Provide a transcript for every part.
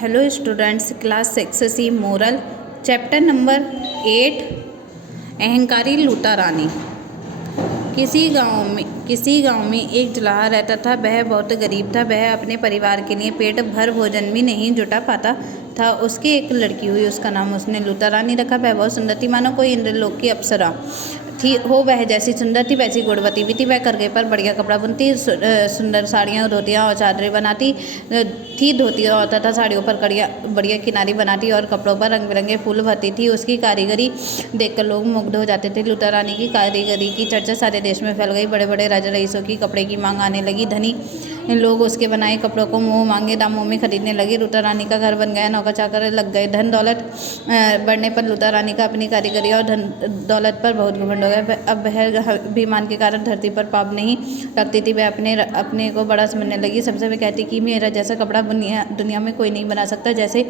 Hello students, class 6C moral chapter number 8 अहंकारी लूटा रानी। किसी गांव में एक जुलाहा रहता था। वह बहुत गरीब था। वह अपने परिवार के लिए पेट भर भोजन भी नहीं जुटा पाता था। उसकी एक लड़की हुई, उसका नाम उसने लूटा रानी रखा। वह बहुत सुंदर थी, मानो कोई इंद्रलोक की अप्सरा थी हो। वह जैसी सुंदर थी वैसी गुणवती भी थी। वह करघे पर बढ़िया कपड़ा बुनती, सुंदर साड़ियाँ, धोतियाँ और चादरें बनाती थी। धोतियों तथा साड़ियों पर बढ़िया किनारी बनाती और कपड़ों पर रंग बिरंगे फूल भरती थी। उसकी कारीगरी देखकर लोग मुग्ध हो जाते थे। लूटा रानी की कारीगरी की चर्चा सारे देश में फैल गई। बड़े बड़े राजा रईसों की कपड़े की मांग आने लगी। धनी लोग उसके बनाए कपड़ों को मुंह मांगे दामों में खरीदने लगे। लूटा रानी का घर बन गया, नौकर चाकर लग गए। धन दौलत बढ़ने पर लूटा रानी का अपनी कारीगरी और धन दौलत पर बहुत घमंड हो गया। अब वह अभिमान के कारण धरती पर पाँव नहीं रखती थी। वह अपने को बड़ा समझने लगी। सबसे वह कहती कि मेरा जैसा कपड़ा दुनिया में कोई नहीं बना सकता। जैसे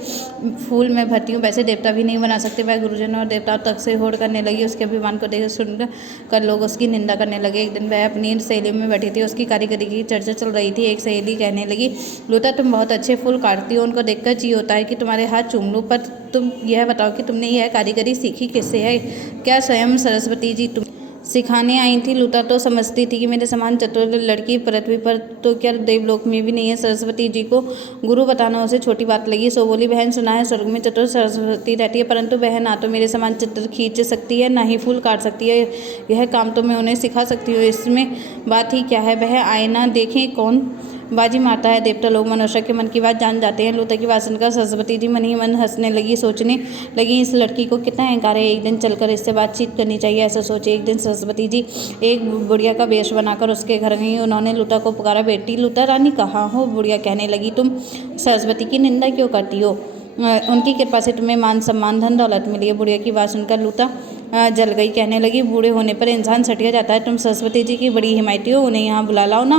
फूल मैं भरती हूँ वैसे देवता भी नहीं बना सकते। वह गुरुजनों और देवताओं तक से होड़ करने लगी। उसके अभिमान को देख सुनकर लोग उसकी निंदा करने लगे। एक दिन वह अपनी सहेली में बैठी थी। उसकी कारीगरी की चर्चा चल रही थी। एक सहेली कहने लगी, लूटा तुम बहुत अच्छे फूल काटती हो। उनको देखकर जी होता है कि तुम्हारे हाथ चूम लूं। पर तुम यह बताओ कि तुमने यह कारीगरी सीखी किससे है? क्या स्वयं सरस्वती जी तुम सिखाने आई थी? लूटा तो समझती थी कि मेरे समान चतुर लड़की पृथ्वी पर तो क्या देवलोक में भी नहीं है। सरस्वती जी को गुरु बताना उसे छोटी बात लगी। सो बोली, बहन सुना है स्वर्ग में चतुर सरस्वती रहती है, परंतु वह ना तो मेरे समान चित्र खींच सकती है ना ही फूल काट सकती है। यह काम तो मैं उन्हें सिखा सकती हूँ, इसमें बात ही क्या है। वह आईना देखें कौन बाजी मारता है। देवता लोग मनुष्य के मन की बात जान जाते हैं। लूटा की बात सुनकर सरस्वती जी मन ही मन हंसने लगी। सोचने लगी, इस लड़की को कितना अहंकार है। एक दिन चलकर इससे बातचीत करनी चाहिए, ऐसा सोचे। एक दिन सरस्वती जी एक बुढ़िया का वेश बनाकर उसके घर गई। उन्होंने लूटा को पुकारा, बेटी लूटा रानी कहाँ हो? बुढ़िया कहने लगी, तुम सरस्वती की निंदा क्यों करती हो? उनकी कृपा से तुम्हें मान सम्मान धन दौलत मिली है। बुढ़िया की बात सुनकर लूटा जल गई। कहने लगी, बूढ़े होने पर इंसान सटिया जाता है। तुम सरस्वती जी की बड़ी हिमायती हो, उन्हें यहाँ बुला लाओ ना,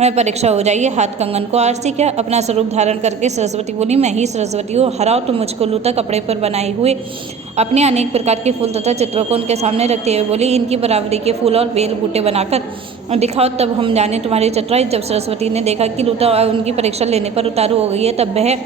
परीक्षा हो जाइए। हाथ कंगन को आरसी क्या? अपना स्वरूप धारण करके सरस्वती बोली, मैं ही सरस्वती हूँ, हराओ तुम मुझको। लूटा कपड़े पर बनाए हुए अपने अनेक प्रकार के फूल तथा चित्रों को उनके सामने रखते हुए बोली, इनकी बराबरी के फूल और बेल बूटे बनाकर दिखाओ, तब हम जाने तुम्हारी चतुराई। जब सरस्वती ने देखा कि लूटा उनकी परीक्षा लेने पर उतारू हो गई है, तब वह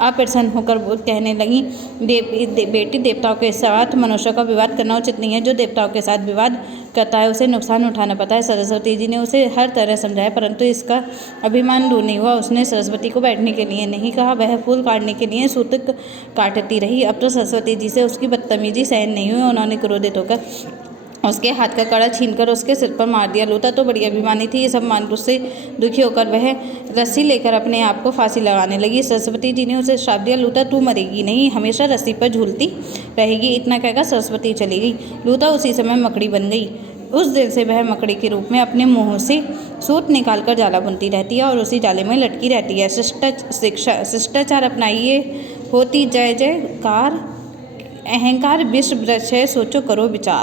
अप्रसन्न होकर कहने लगी, बेटी देवताओं के साथ मनुष्य का विवाद करना उचित नहीं है। जो देवताओं के साथ विवाद करता है उसे नुकसान उठाना पड़ता है। सरस्वती जी ने उसे हर तरह समझाया, परंतु इसका अभिमान दूर नहीं हुआ। उसने सरस्वती को बैठने के लिए नहीं कहा, वह फूल काटने के लिए सूत काटती रही। अब तो सरस्वती जी से उसकी बदतमीजी सहन नहीं हुई। उन्होंने क्रोधित होकर उसके हाथ का कड़ा छीनकर उसके सिर पर मार दिया। लूटा तो बड़ी अभिमानी थी। ये सब मानकर उससे दुखी होकर वह रस्सी लेकर अपने आप को फांसी लगाने लगी। सरस्वती जी ने उसे श्राप दिया, लूटा तू मरेगी नहीं, हमेशा रस्सी पर झूलती रहेगी। इतना कहकर सरस्वती चली गई। लूटा उसी समय मकड़ी बन गई। उस दिन से वह मकड़ी के रूप में अपने मुंह से सूत निकालकर जाला बुनती रहती है और उसी जाले में लटकी रहती है। शिष्टाचार अपनाइए, होती जय जयकार। अहंकार विष वृक्ष है, सोचो करो विचार।